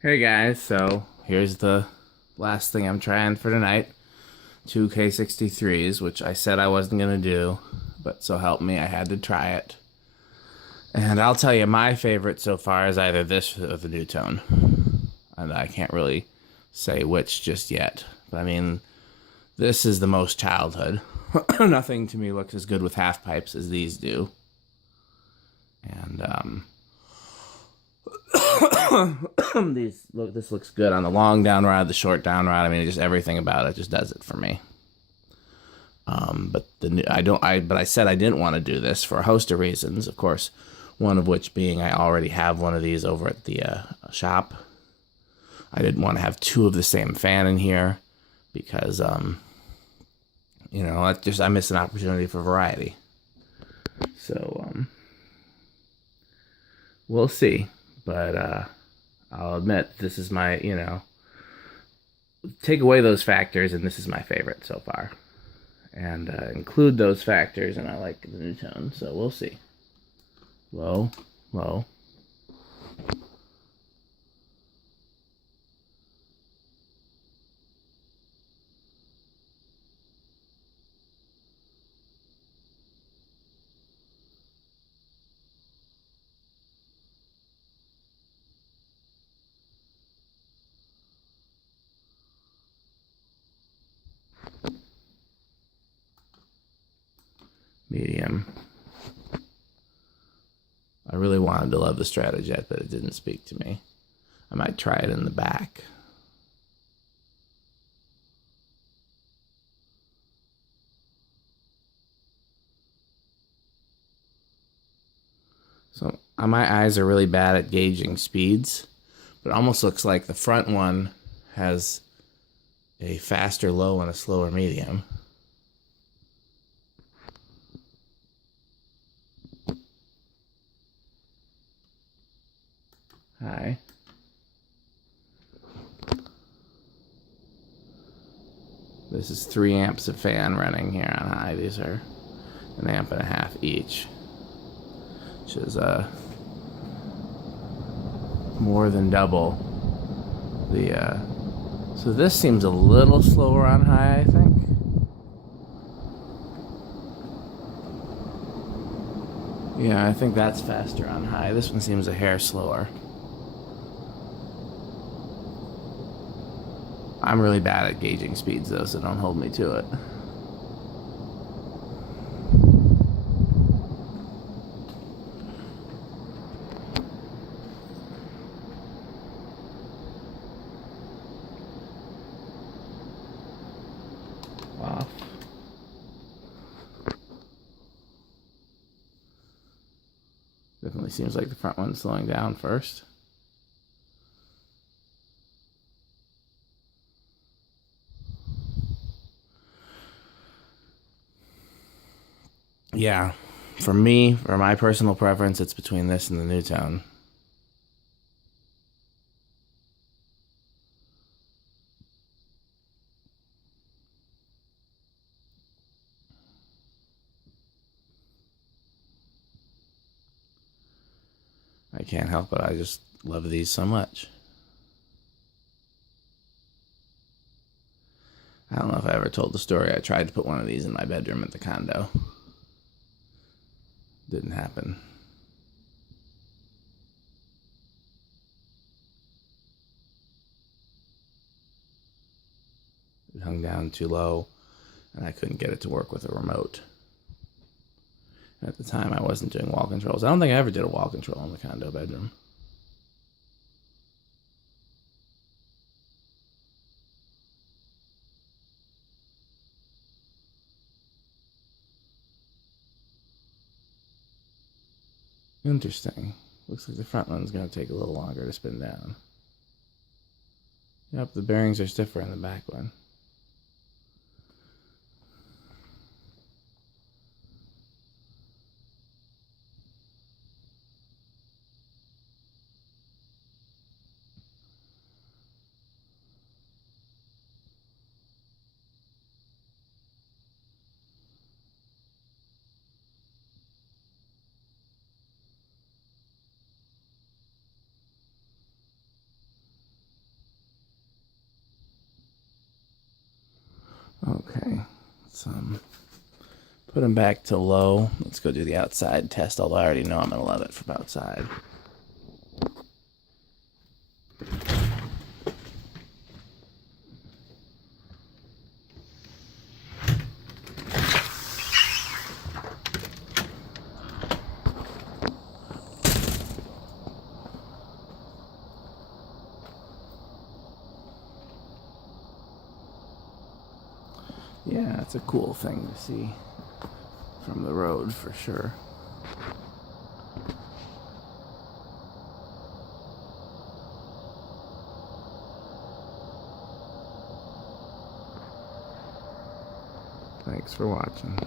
Hey guys, so here's the last thing I'm trying for tonight. Two K63s, which I said I wasn't gonna do, but so help me, I had to try it. And I'll tell you, my favorite so far is either this or the nutone. And I can't really say which just yet. But I mean, this is the most childhood. Nothing to me looks as good with half pipes as these do. And this looks good on the long down rod, the short down rod. I mean, just everything about it just does it for me. But I said I didn't want to do this for a host of reasons. Of course, one of which being I already have one of these over at the shop. I didn't want to have two of the same fan in here because I miss an opportunity for variety. So we'll see. But I'll admit this is my, take away those factors and this is my favorite so far. And include those factors and I like the nutone, so we'll see. Low, low. Medium. I really wanted to love the Stratojet, but it didn't speak to me. I might try it in the back. So my eyes are really bad at gauging speeds, but it almost looks like the front one has a faster low and a slower medium. High. This is 3 amps of fan running here on high. These are 1.5 amps each, which is more than double the. So this seems a little slower on high, I think. Yeah, I think that's faster on high. This one seems a hair slower. I'm really bad at gauging speeds though, so don't hold me to it. Off. Definitely seems like the front one's slowing down first. Yeah, for me, for my personal preference, it's between this and the nutone. I can't help it. I just love these so much. I don't know if I ever told the story. I tried to put one of these in my bedroom at the condo. Didn't happen. It hung down too low, and I couldn't get it to work with a remote. At the time, I wasn't doing wall controls. I don't think I ever did a wall control in the condo bedroom. Interesting. Looks like the front one's going to take a little longer to spin down. Yep, the bearings are stiffer in the back one. Okay, let's put them back to low. Let's go do the outside test, although I already know I'm going to love it from outside. Yeah, it's a cool thing to see from the road for sure. Thanks for watching.